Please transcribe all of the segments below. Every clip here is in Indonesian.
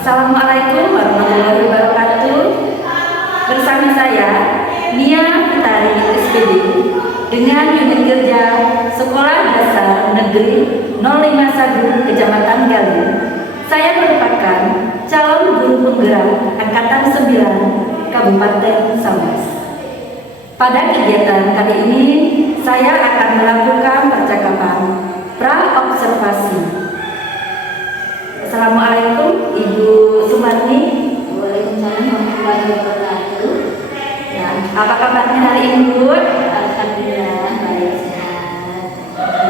Assalamualaikum warahmatullahi wabarakatuh. Bersama saya Nia Putari SPD dengan unit kerja Sekolah Dasar Negeri 051 Kecamatan Galuh. Saya merupakan calon guru penggerak Angkatan 9 Kabupaten Sambas. Pada kegiatan kali ini saya akan melakukan percakapan pra-observasi. Assalamualaikum Ibu Sumarni. Waalaikumsalam warahmatullahi wabarakatuh. Ya, apa kabarnya hari ini Bu? Alhamdulillah baik sehat.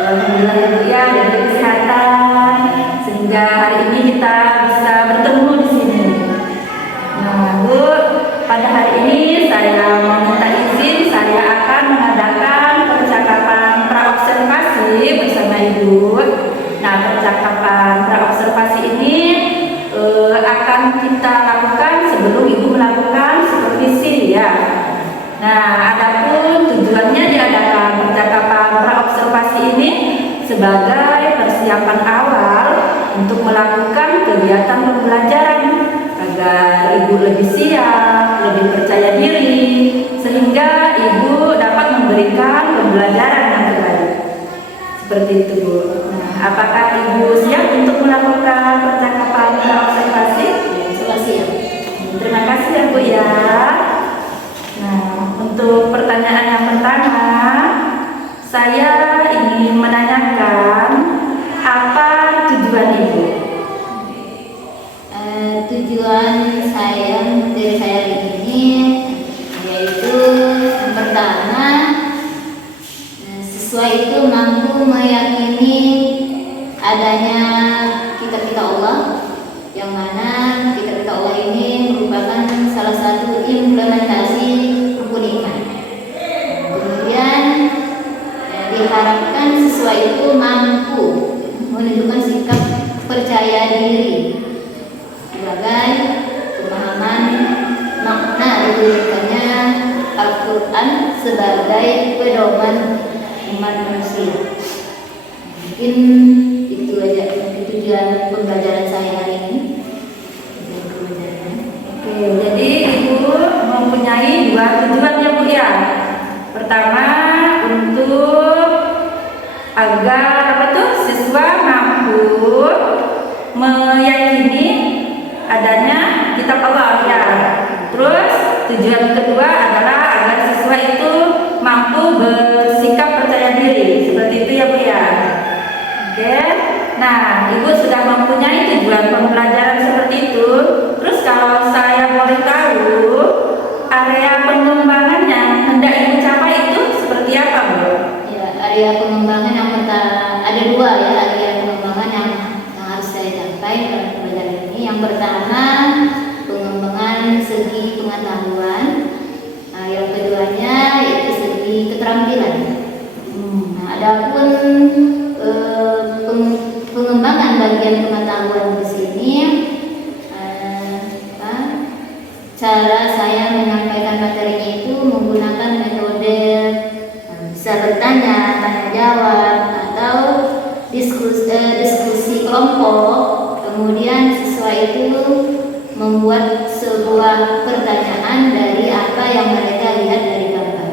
Alhamdulillah ya Bu ya, diberi kesehatan sehingga hari ini kita bisa bertemu di sini. Nah Bu, pada hari ini saya mau minta izin, saya akan mengadakan percakapan pra-observasi bersama Ibu. Nah, percakapan pra-observasi ini akan kita lakukan sebelum Ibu melakukan supervisi ya. Nah, adapun tujuannya diadakan percakapan pra-observasi ini sebagai persiapan awal untuk melakukan kegiatan pembelajaran agar Ibu lebih siap, lebih percaya diri, sehingga Ibu dapat memberikan pembelajaran yang terbaik. Seperti itu Bu. Nah, apakah Ibu siap untuk melakukan percakapan pra-observasi? Sudah siap. Terima kasih ya Bu ya. Nah, untuk pertanyaan yang pertama, saya ingin menanyakan apa tujuan Ibu? Tujuan dari saya ini yaitu yang pertama, siswa itu mampu meyakini adanya kitab-kitab Allah, yang mana kitab-kitab Allah ini merupakan salah satu implementasi rukun iman. Kemudian diharapkan siswa itu mampu menunjukkan sikap percaya diri sebagai pemahaman makna diberikannya Al-Quran sebagai pedoman umat manusia. Mungkin itu aja tujuan pembelajaran saya hari ini. Oke, jadi Ibu mempunyai dua tujuan ya Bu ya. Pertama, untuk agar siswa mampu meyakini adanya kitab Allah ya. Terus tujuan kedua adalah agar siswa itu mampu bersikap percaya diri. Seperti itu ya Bu ya. Oke. Nah, Ibu sudah mempunyai tujuan pembelajaran seperti itu. Terus kalau saya boleh tahu, area pengembangan yang hendak Ibu capai itu seperti apa Bu? Ya, area pengembangan yang pertama ada dua ya, area pengembangan yang harus saya capai dalam pembelajaran ini. Yang pertama, pengembangan segi pengetahuan. Nah, yang keduanya yaitu segi keterampilan. Nah, adapun pengembangan bagian pengetahuan di sini, cara saya menyampaikan materinya itu menggunakan metode bisa bertanya, tanya jawab, atau diskusi kelompok. Kemudian siswa itu membuat sebuah pertanyaan dari apa yang mereka lihat dari gambar.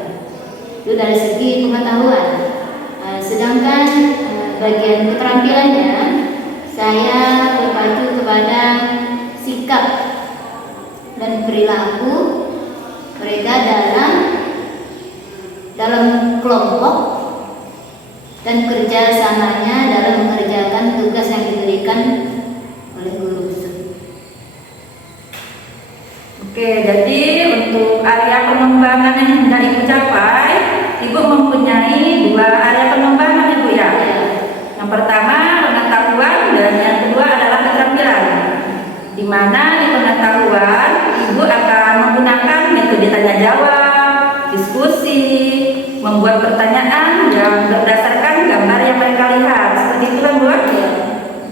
Itu dari segi pengetahuan. Sedangkan bagian keterampilannya, saya berpacu kepada sikap dan perilaku mereka dalam kelompok dan kerjasamanya dalam mengerjakan tugas yang diberikan oleh guru tersebut. Oke, jadi untuk area pengembangan yang hendak Ibu capai, Ibu mempunyai dua area pengembangan Ibu ya. Yang pertama pengetahuan dan yang kedua adalah keterampilan. Di mana di pengetahuan Ibu akan menggunakan metode tanya jawab, diskusi, membuat pertanyaan yang berdasarkan gambar yang mereka lihat. Seperti itu kan Bu?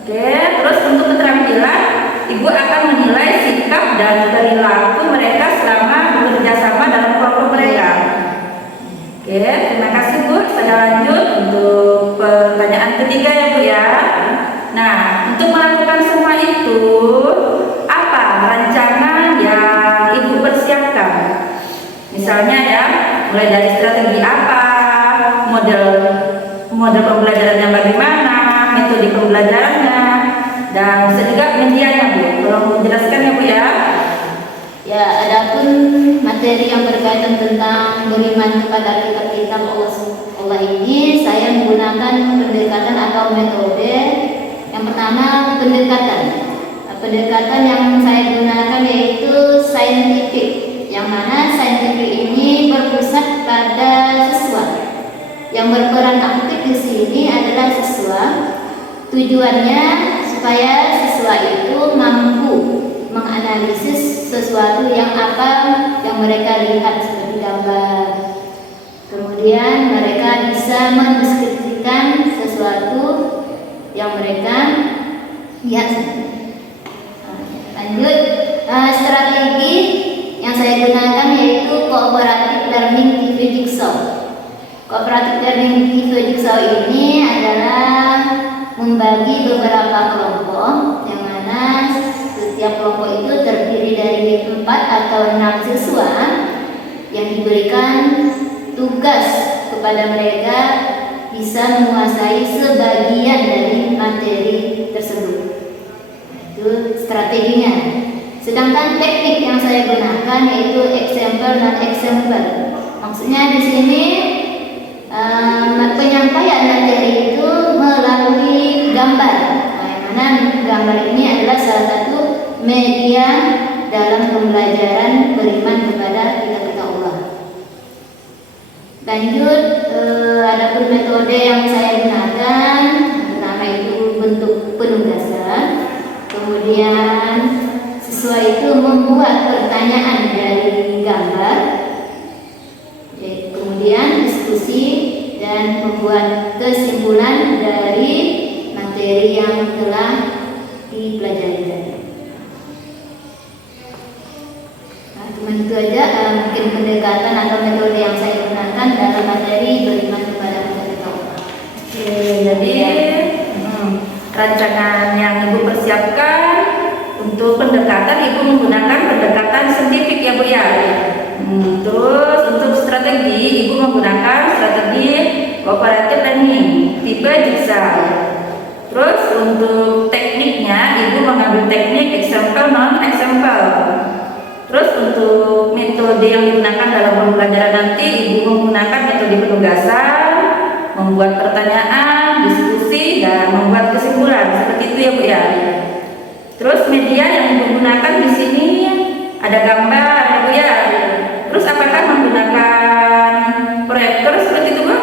Oke, terus untuk keterampilan Ibu akan menilai sikap dan perilaku mereka selama bekerja sama dalam kelompok mereka. Oke, terima kasih Bu. Saya lanjut untuk pertanyaan ketiga ya Bu ya. Nah, untuk melakukan semua itu, apa misalnya ya, mulai dari strategi apa, model pembelajarannya bagaimana, metode pembelajarannya, dan bisa juga medianya Bu. Tolong menjelaskan ya Bu ya. Ya, adapun materi yang berkaitan tentang beriman kepada kitab-kitab Allah ini, saya menggunakan pendekatan atau metode. Yang pertama, pendekatan yang saya gunakan yaitu saintifik, yang mana saintifik ini berpusat pada siswa. Yang berperan aktif di sini adalah siswa. Tujuannya supaya siswa itu mampu menganalisis sesuatu yang mereka lihat seperti gambar. Kemudian mereka bisa mendeskripsikan sesuatu yang mereka lihat. Lanjut, strategi yang saya gunakan yaitu cooperative learning TV Jigsaw. Cooperative learning TV Jigsaw ini adalah membagi beberapa kelompok, yang mana setiap kelompok itu terdiri dari 4 atau 6 siswa yang diberikan tugas kepada mereka bisa menguasai sebagian dari materi tersebut. Itu strateginya. Sedangkan teknik yang saya gunakan yaitu example dan example. Maksudnya di sini penyampaian materi itu melalui gambar. Nah, yang mana gambar ini adalah salah satu media dalam pembelajaran beriman kepada kitab-kitab Allah. Lanjut, adapun metode yang saya gunakan, pertama itu bentuk penugasan, kemudian siswa itu membuat pertanyaan dari gambar, kemudian diskusi dan membuat kesimpulan dari materi yang telah dipelajari tadi. Cuma itu aja mungkin pendekatan atau metode yang saya gunakan dalam materi beriman kepada kitab Allah. Oke, jadi rancangan yang Ibu persiapkan untuk pendekatan, Ibu menggunakan pendekatan saintifik ya Bu ya. Terus untuk strategi, Ibu menggunakan strategi cooperative learning tipe Jigsaw. Terus untuk tekniknya, Ibu mengambil teknik example non example. Terus untuk metode yang digunakan dalam pembelajaran nanti, Ibu menggunakan metode penugasan, membuat pertanyaan, diskusi, dan membuat kesimpulan. Seperti itu ya Bu ya. Terus media yang Ibu gunakan di sini ada gambar ya Bu ya. Terus apakah menggunakan proyektor seperti itu Bu?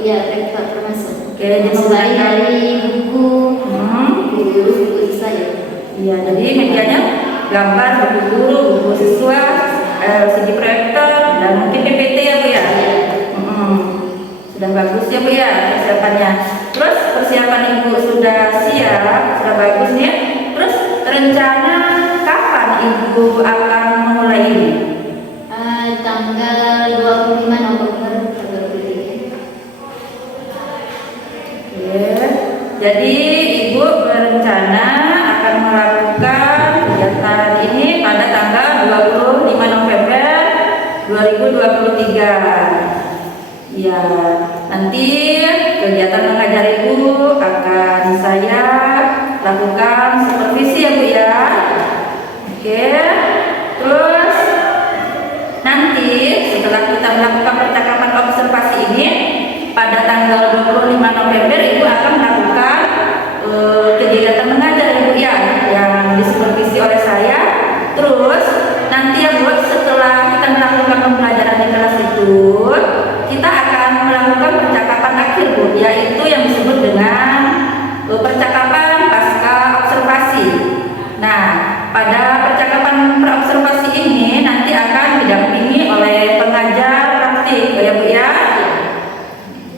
Iya, proyektor termasuk. Oke, jadi mulai dari buku saya. Iya, jadi medianya gambar, buku guru, buku siswa, LCD proyektor, dan mungkin PPT ya Bu ya. Sudah bagus ya Bu ya persiapannya. Terus persiapan Ibu sudah siap, sudah bagus nih. Terus rencana kapan Ibu akan memulai ini? Tanggal 25 November 2023. Oke. Jadi Ibu berencana akan melakukan kegiatan ini pada tanggal 25 November 2023. Ya, nanti kegiatan mengajar Ibu akan saya lakukan supervisi ya Bu ya. Oke. Terus nanti setelah kita melakukan percakapan observasi ini pada tanggal 25 November Ibu akan melakukan kegiatan mengajar ya Bu ya, yang disupervisi oleh saya. Terus nanti ya Bu, setelah kita melakukan pembelajaran di kelas itu, kita akan melakukan percakapan akhir Bu, yaitu yang disebut dengan percakapan pasca observasi. Nah, pada percakapan praobservasi ini nanti akan didampingi oleh pengajar praktik ya Bu ya.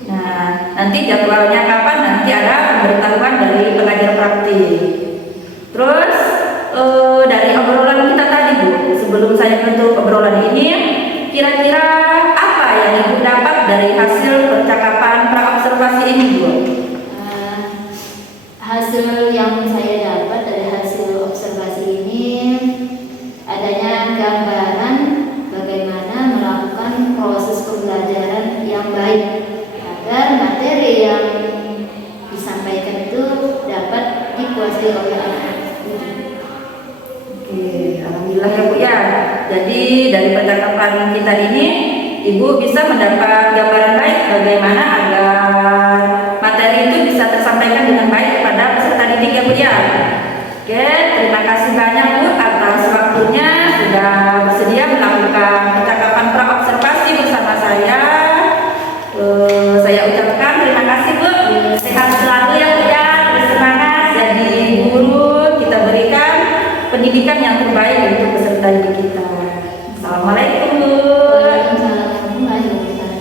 Nah, nanti jadwalnya kapan, nanti ada pemberitahuan dari pengajar praktik. Terus dari obrolan kita tadi Bu, sebelum saya menutup obrolan ini, kira-kira apa yang Ibu dapat dari hasil percakapan praobservasi ini Bu? Hasil yang saya dapat dari hasil observasi ini adanya gambaran bagaimana melakukan dikuasai oleh anak-anak. Oke, alhamdulillah ya Bu ya. Jadi dari percakapan kita ini, Ibu bisa mendapat gambaran baik bagaimana agar materi itu bisa tersampaikan dengan baik kepada peserta didik ya Bu ya. Oke, terima kasih banyak Bu atas waktunya sudah bersedia melakukan percakapan praobservasi bersama saya. Saya ucapkan terima kasih Bu. Sehat selalu ya Bu ya. Bersemangat jadi guru. Kita berikan pendidikan yang terbaik untuk peserta didik kita. Assalamualaikum Bu. Waalaikumsalam warahmatullahi wabarakatuh.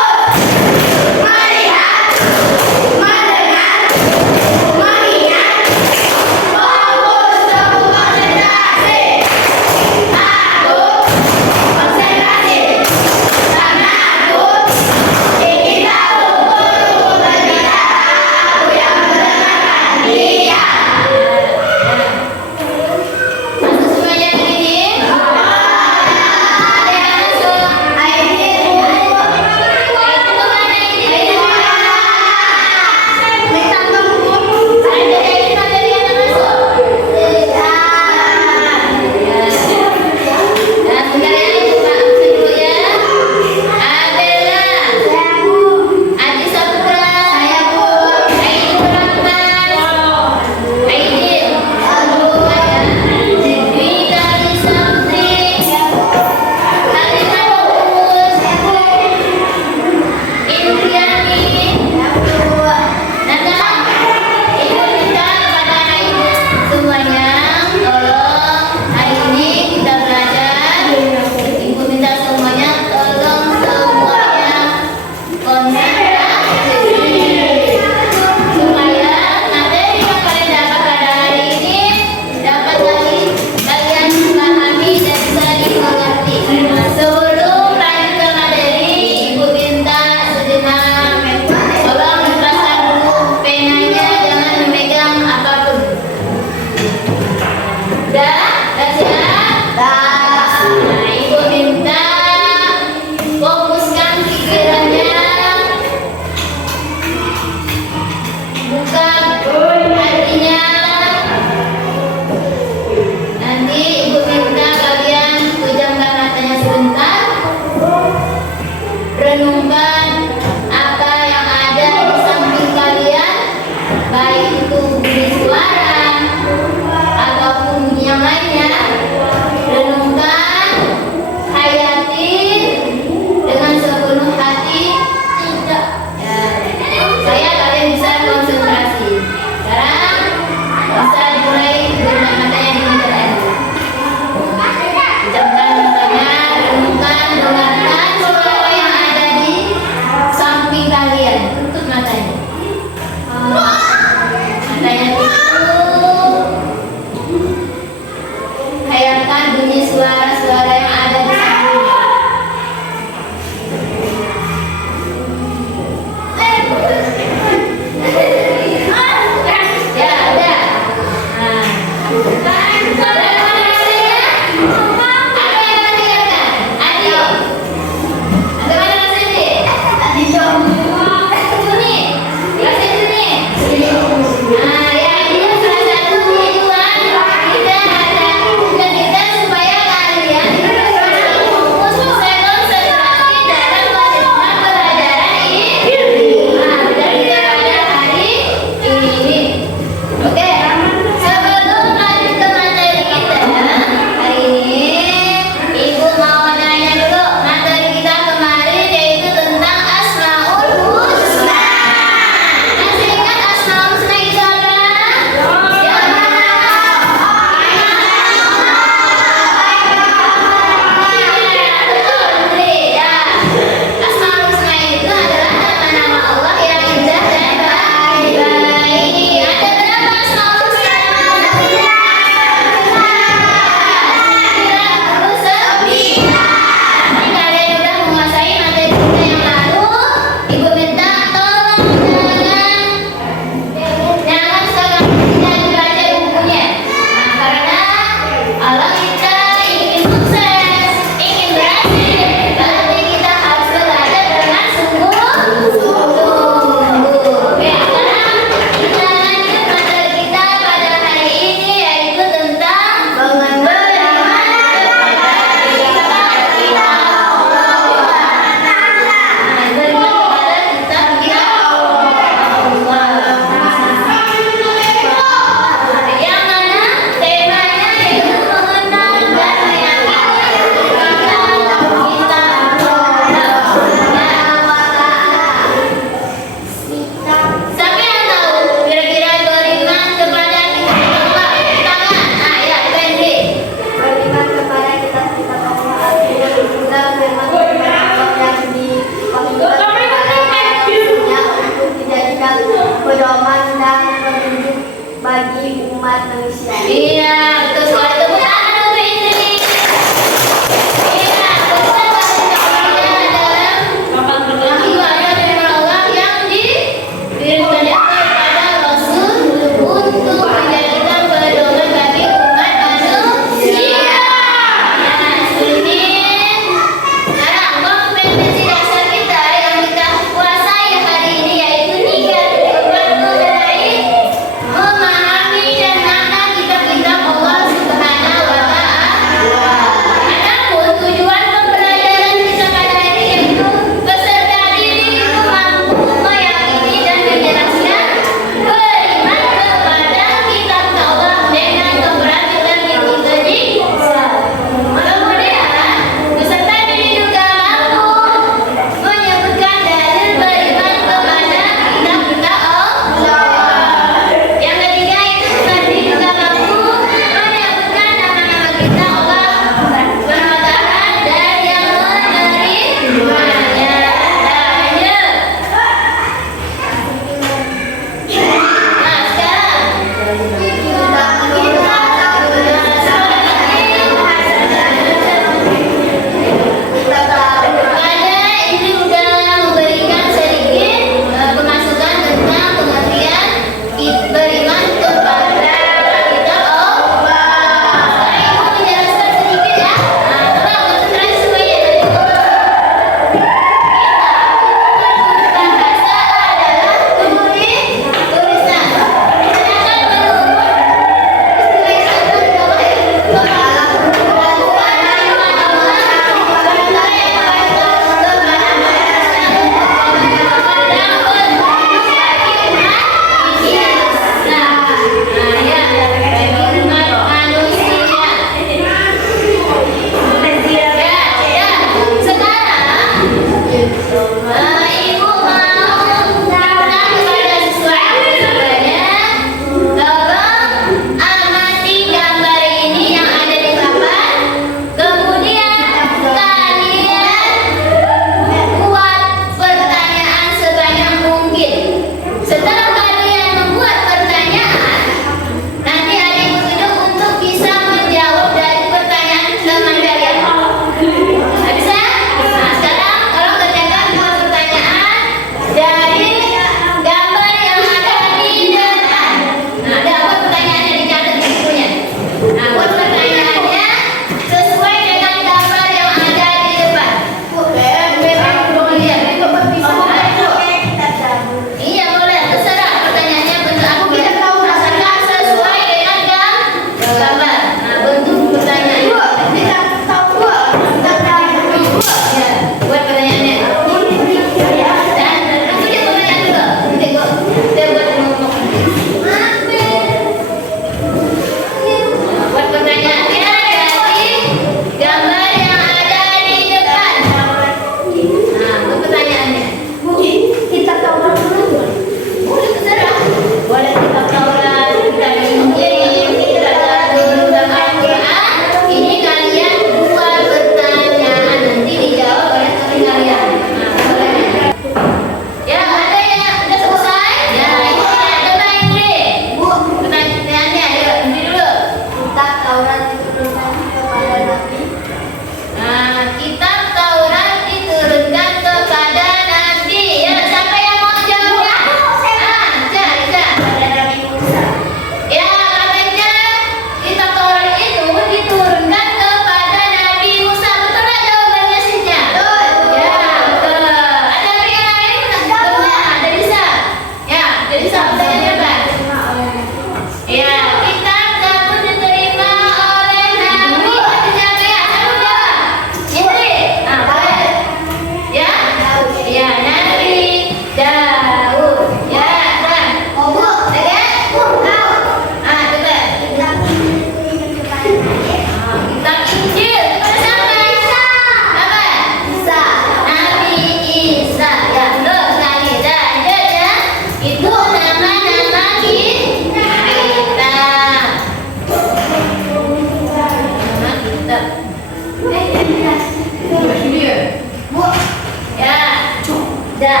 Ya,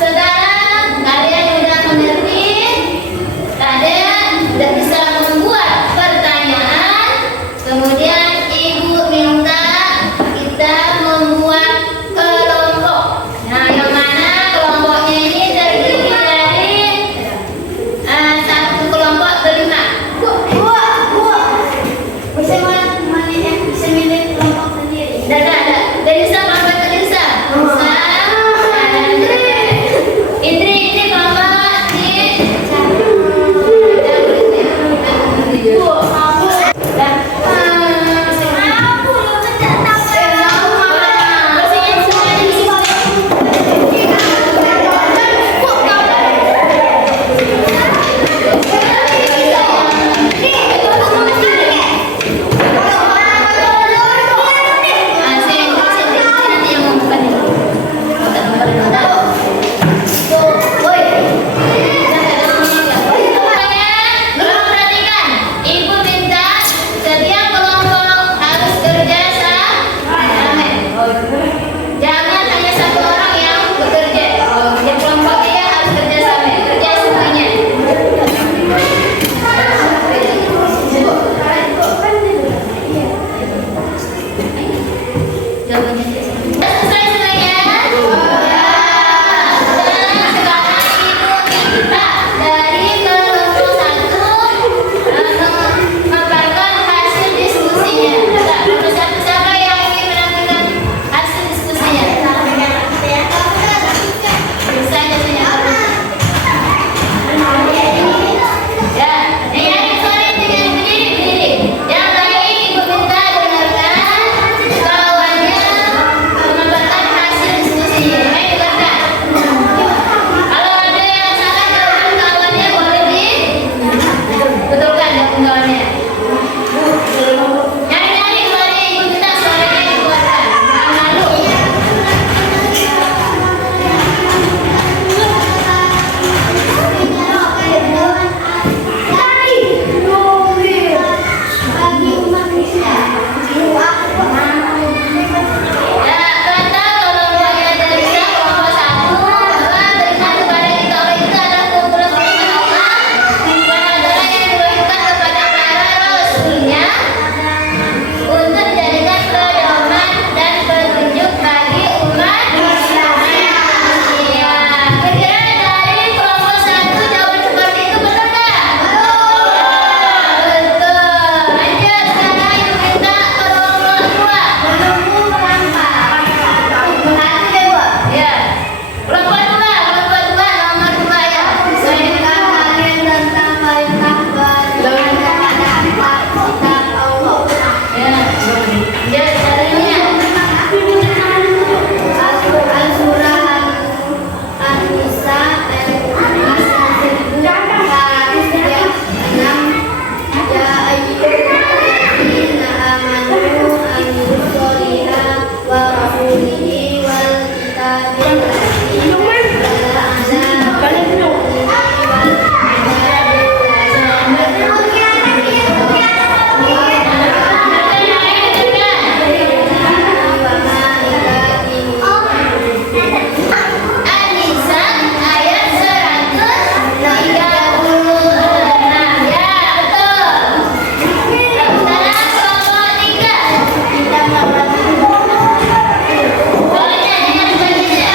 sekarang kalian sudah mengerti, kalian sudah bisa membuat pertanyaan. Kemudian ibu minta kita membuat kelompok. Nah, yang mana kelompoknya ini terdiri dari satu kelompok berlima. Bisa milih kelompok sendiri. Ada. Dari siapa kelompok dari siapa? Indri ini kelompok di Ibu minta setiap kelompok harus kerja sama. Jangan hanya satu orang yang bekerja. Yang kelompoknya harus kerja sama, kerja semuanya. Selesai semuanya? Sekarang ibu minta dari kelompok satu memaparkan hasil diskusinya. Kelompok satu, siapa yang ingin menampilkan hasil diskusinya? Bisa biasanya. Ya, yang sorry dengan berdiri. Yang lain ibu minta dengarkan kawannya memaparkan hasil diskusinya. Ayo dengarkan. Kalau ada yang salah dengan kawannya boleh dibetulkan dengan kawannya. Nyari-nyari kawannya ibu minta suaranya dikuatkan. Jangan malu. Ya, kata kelompoknya dari kelompok satu, berikan kepada kita oleh itu adalah kumpulan firman Allah, firman adalah yang diwahyukan kepada para rasulnya untuk dijadikan pedoman dan petunjuk bagi umat Islam. Ya, kira-kira dari kelompok satu jawaban seperti itu betul nggak? Betul. Lanjut, sekarang ibu minta kelompok dua. Ya, kelompok dua nomor dua ya. Ya, caranya. An-Nisa ayat 136. Ya, betul. Sekarang kelompok tiga. Bolehnya dengan bagiannya.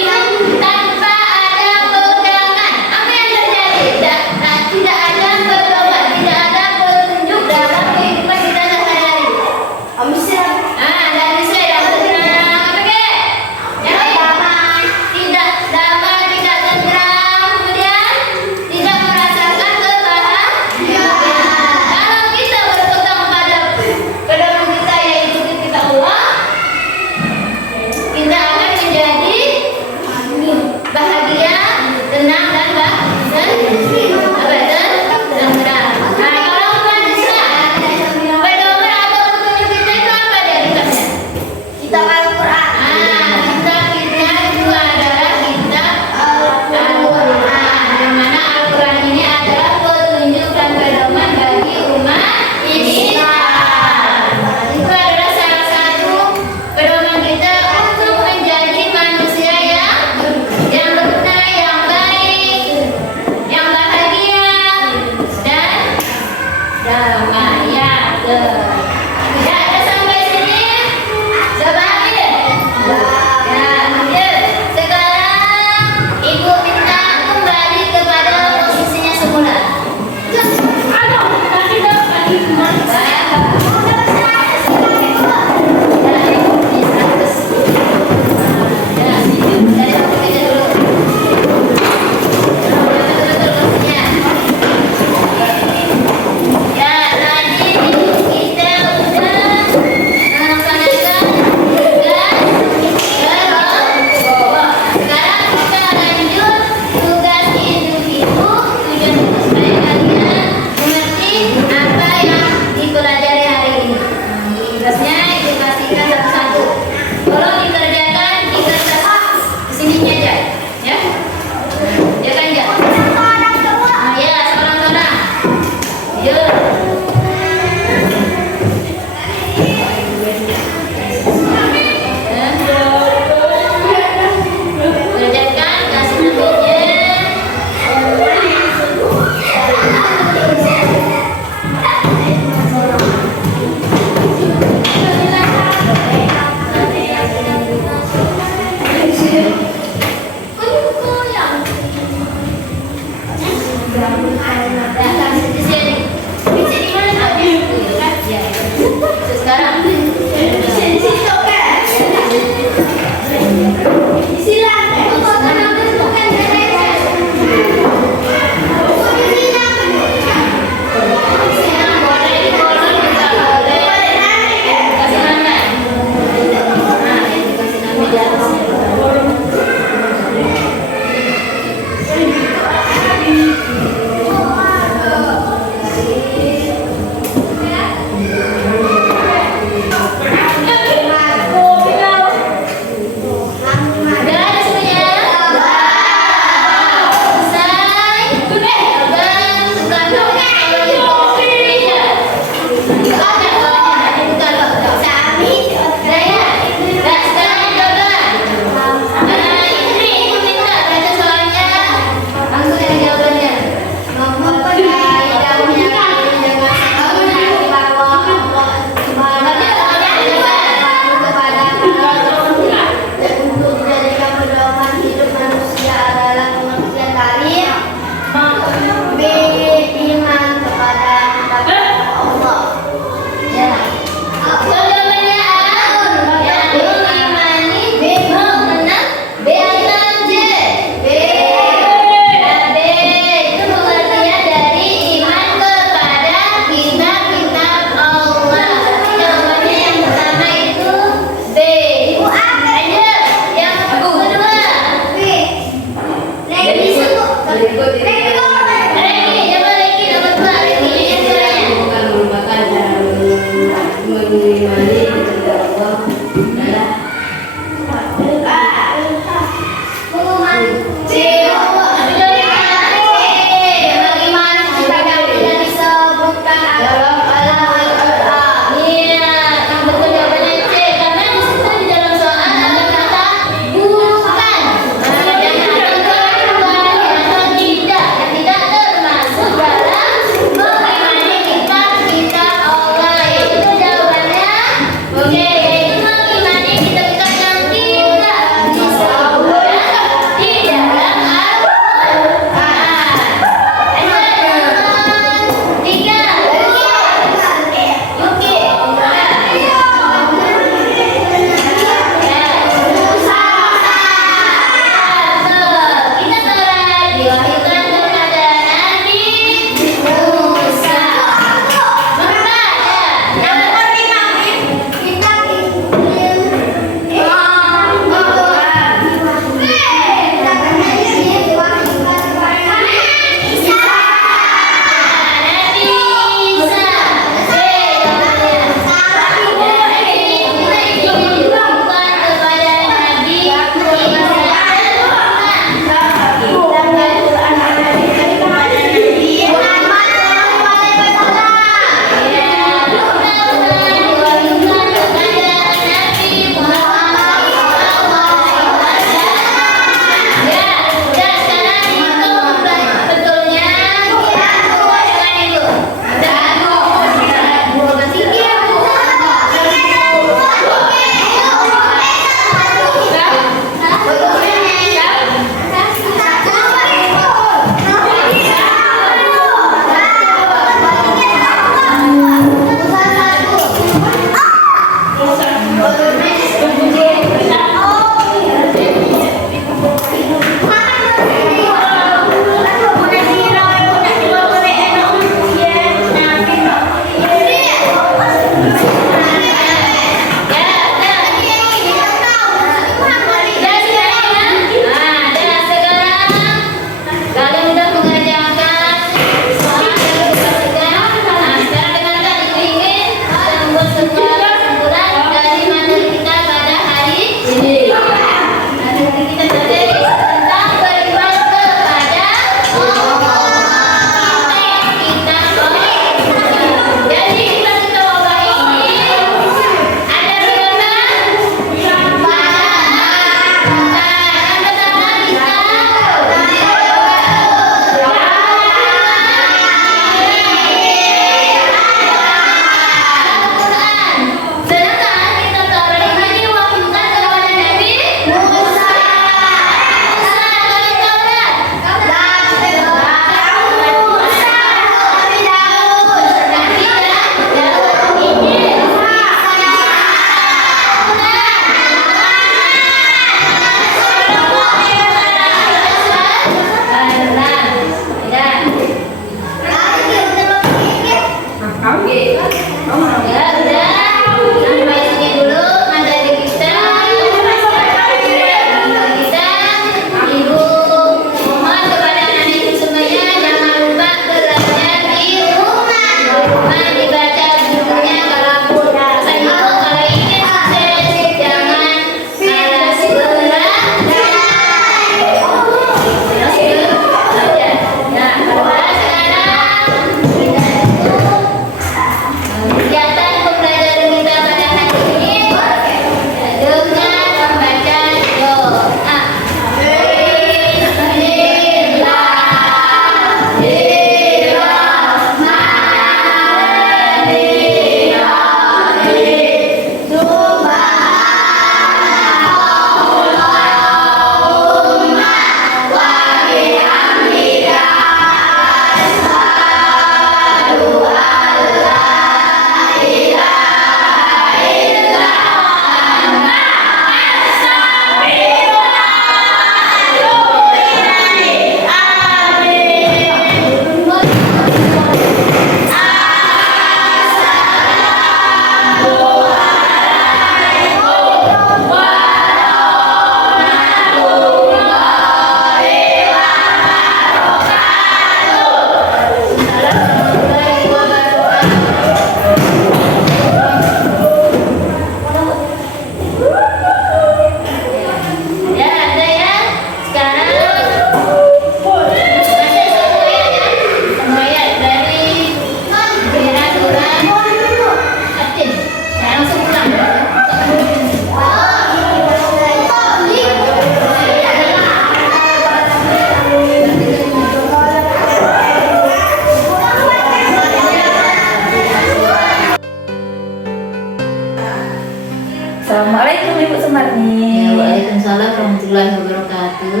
Assalamualaikum Ibu Sumarni. Ya, Waalaikumsalam warahmatullahi wabarakatuh.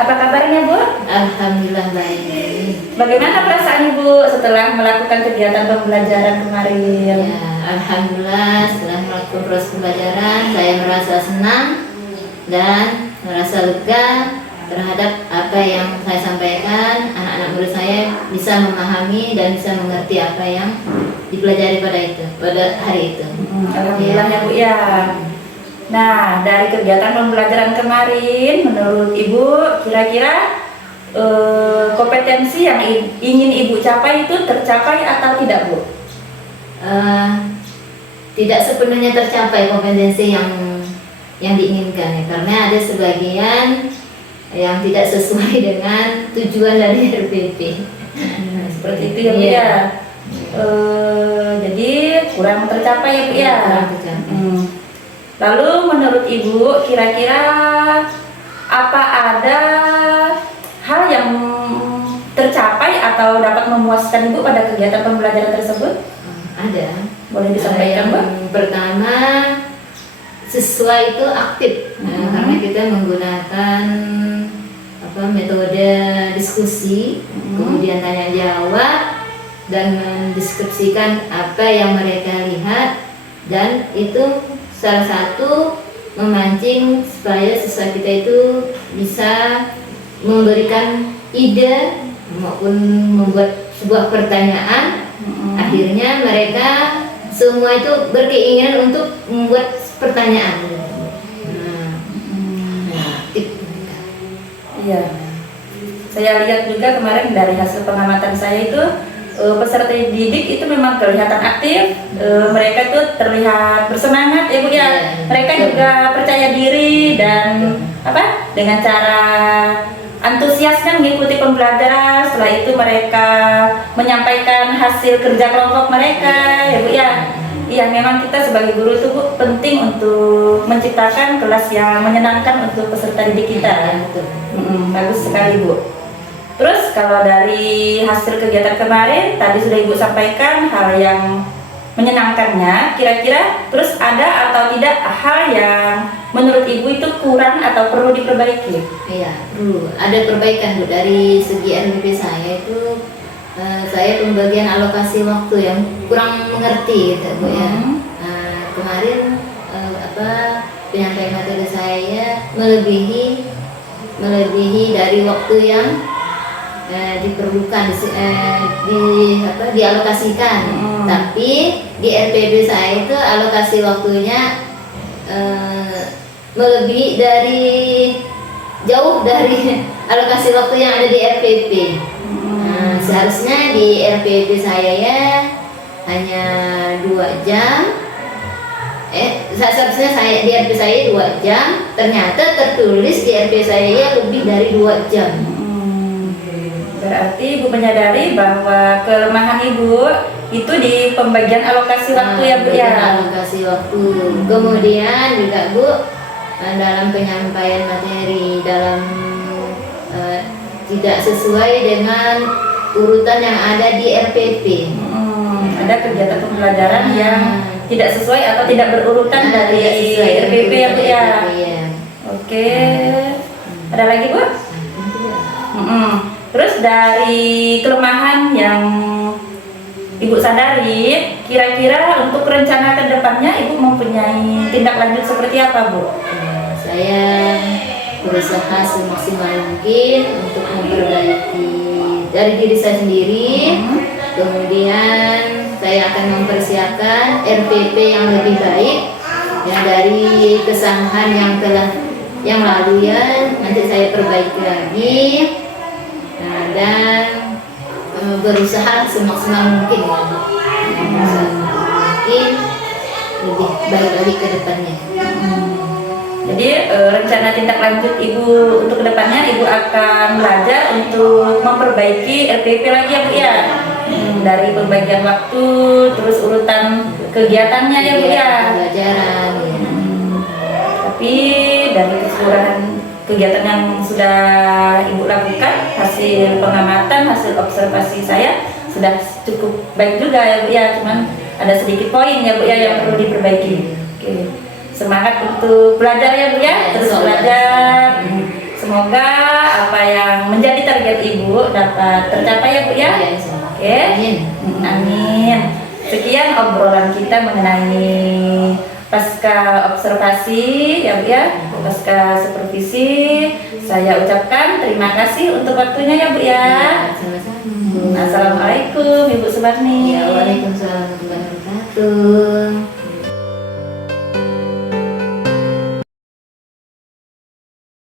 Apa kabarnya Bu? Alhamdulillah baik. Bagaimana perasaan Ibu setelah melakukan kegiatan pembelajaran kemarin? Ya, alhamdulillah setelah melakukan proses pembelajaran saya merasa senang dan merasa lega terhadap apa yang saya sampaikan. Anak-anak murid saya bisa memahami dan bisa mengerti apa yang dipelajari pada hari itu. Alhamdulillah ya Bu ya. Nah, dari kegiatan pembelajaran kemarin, menurut Ibu kira-kira kompetensi yang ingin Ibu capai itu tercapai atau tidak Bu? Tidak sepenuhnya tercapai kompetensi yang diinginkan ya, karena ada sebagian yang tidak sesuai dengan tujuan dari RPP. Seperti itu ya Bu ya. Jadi kurang tercapai ya Bu ya. Kurang tercapai. Lalu menurut Ibu kira-kira apa ada hal yang tercapai atau dapat memuaskan Ibu pada kegiatan pembelajaran tersebut? Ada. Boleh disampaikan Bu? Yang pertama, siswa itu aktif karena kita menggunakan metode diskusi, kemudian tanya jawab dan mendeskripsikan apa yang mereka lihat, dan itu salah satu memancing supaya siswa kita itu bisa memberikan ide maupun membuat sebuah pertanyaan. Akhirnya mereka semua itu berkeinginan untuk membuat pertanyaan. Iya. Saya lihat juga kemarin dari hasil pengamatan saya itu peserta didik itu memang kelihatan aktif, mereka itu terlihat bersemangat ya Bu ya. Mereka juga percaya diri dan dengan cara antusias kan mengikuti pembelajaran. Setelah itu mereka menyampaikan hasil kerja kelompok mereka ya Bu ya. Iya, memang kita sebagai guru itu Bu penting untuk menciptakan kelas yang menyenangkan untuk peserta didik kita. Bagus sekali Bu. Terus kalau dari hasil kegiatan kemarin tadi sudah Ibu sampaikan hal yang menyenangkannya, kira-kira terus ada atau tidak hal yang menurut Ibu itu kurang atau perlu diperbaiki? Iya, perlu. Ada perbaikan Bu dari segi RPP saya itu. Saya pembagian alokasi waktu yang kurang mengerti gitu Bu ya. Kemarin penyampaian materi saya melebihi dari waktu yang diperlukan dialokasikan. Tapi di RPP saya itu alokasi waktunya melebihi jauh dari alokasi waktu yang ada di RPP. Seharusnya di RPP saya ya hanya 2 jam. Seharusnya di RPP saya 2 jam. Ternyata tertulis di RPP saya ya lebih dari 2 jam. Berarti Ibu menyadari bahwa kelemahan Ibu itu di pembagian alokasi waktu ya Bu ya. Alokasi waktu. Kemudian juga Bu dalam penyampaian materi tidak sesuai dengan urutan yang ada di RPP. Ada kegiatan pembelajaran yang tidak sesuai atau tidak berurutan dari RPP ya Bu ya. Oke. Ada lagi Bu? Terus dari kelemahan yang Ibu sadari, kira-kira untuk rencana ke depannya Ibu mempunyai tindak lanjut seperti apa Bu? Saya berusaha semaksimal mungkin untuk memperbaiki dari diri saya sendiri. Kemudian saya akan mempersiapkan RPP yang lebih baik ya, dari kesalahan yang lalu ya, nanti saya perbaiki lagi. Dan berusaha semaksimal mungkin ya, mungkin lebih baik lagi ke depannya. Jadi rencana tindak lanjut Ibu untuk kedepannya Ibu akan belajar untuk memperbaiki RPP lagi ya Bu ya. Dari pembagian waktu, terus urutan kegiatannya ya Bu ya. Pembelajaran. Tapi dari keseluruhan kegiatan yang sudah Ibu lakukan, hasil pengamatan, hasil observasi saya sudah cukup baik juga ya Bu ya. Cuman ada sedikit poin ya Bu ya yang perlu diperbaiki. Oke. semangat untuk belajar ya Bu ya, Ya, terus insya Allah. belajar. Semoga apa yang menjadi target Ibu dapat tercapai ya Bu ya. Ya, insya Allah. Oke. Amin. Amin. Sekian obrolan kita mengenai pasca observasi ya Bu ya, pasca supervisi. Saya ucapkan terima kasih untuk waktunya ya Bu ya. Sama-sama. Assalamualaikum Ibu Subarni. Ya, waalaikumsalam warahmatullahi wabarakatuh.